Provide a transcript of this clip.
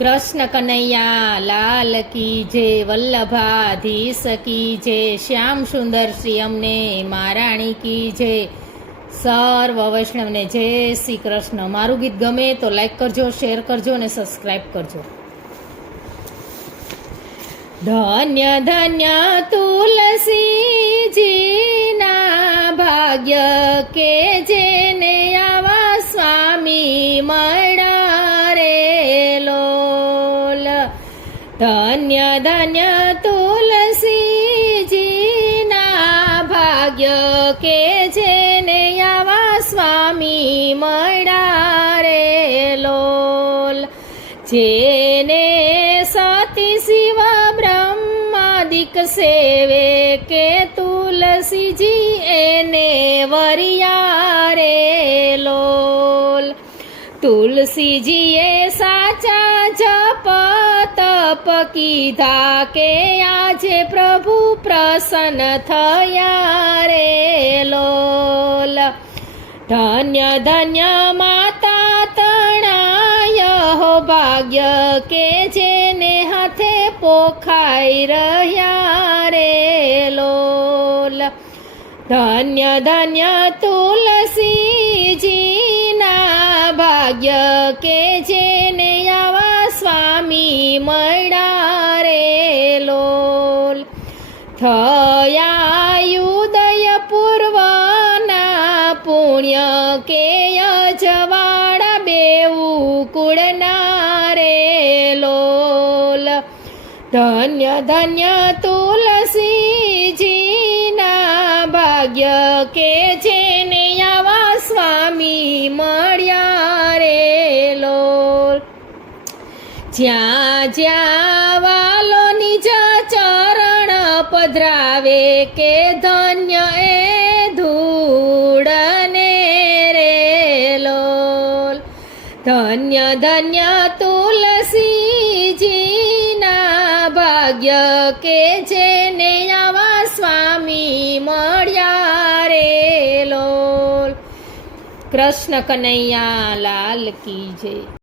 કૃષ્ણ કનૈયા લાલ કી જય, વલ્લભાધીશ કી જય, શ્યામ સુંદર શ્રી અમને મહારાણી કી જય, સર્વ વૈષ્ણવને જય શ્રી કૃષ્ણ। મારું ગીત ગમે તો લાઈક કરજો, શેર કરજો અને સબસ્ક્રાઈબ કરજો। ધન્ય ધન્ય તુલસીજીના ભાગ્ય કે જેને આવા સ્વામી મળ્યા રે લોલ। ધન્ય ધન્ય તુલસીજીના ભાગ્ય કે જેને આવા સ્વામી મળ્યા રે લોલ। જેને સતી શિવ બ્રહ્માદિક સેવે કે તુલસીજી એને વરિયા રે લોલ। તુલસીજીએ સાચા જપ તપ કીધા કે આજે પ્રભુ પ્રસન્ન થયા રે લોલ। ધન્ય ધન્ય માતા તણાય હો ભાગ્ય કે જેને હાથે પોખાઈ રહ્યા રે લોલ। ધન્ય ધન્ય તુલસીજીના ભાગ્ય કે જેને આવા સ્વામી મળ્યા રે લોલ। થયા ઉદય પૂર્વના પુણ્ય કે અજવાળા બેઉ કુળના રે લોલ। ધન્ય ધન્ય તુલસીજીના ભાગ્ય કે જેને આવા સ્વામી મળ્યા રે લોલ। જ્યાં જ્યાં વાલો નિજ ચરણ પધરાવે કે ધન્ય એ ધૂળને રે લોલ। ધન્ય ધન્ય તુલસીજીના ભાગ્ય કે જેને આવા સ્વામી મળ્યા રે લોલ। કૃષ્ણ કનૈયા લાલ કી જય।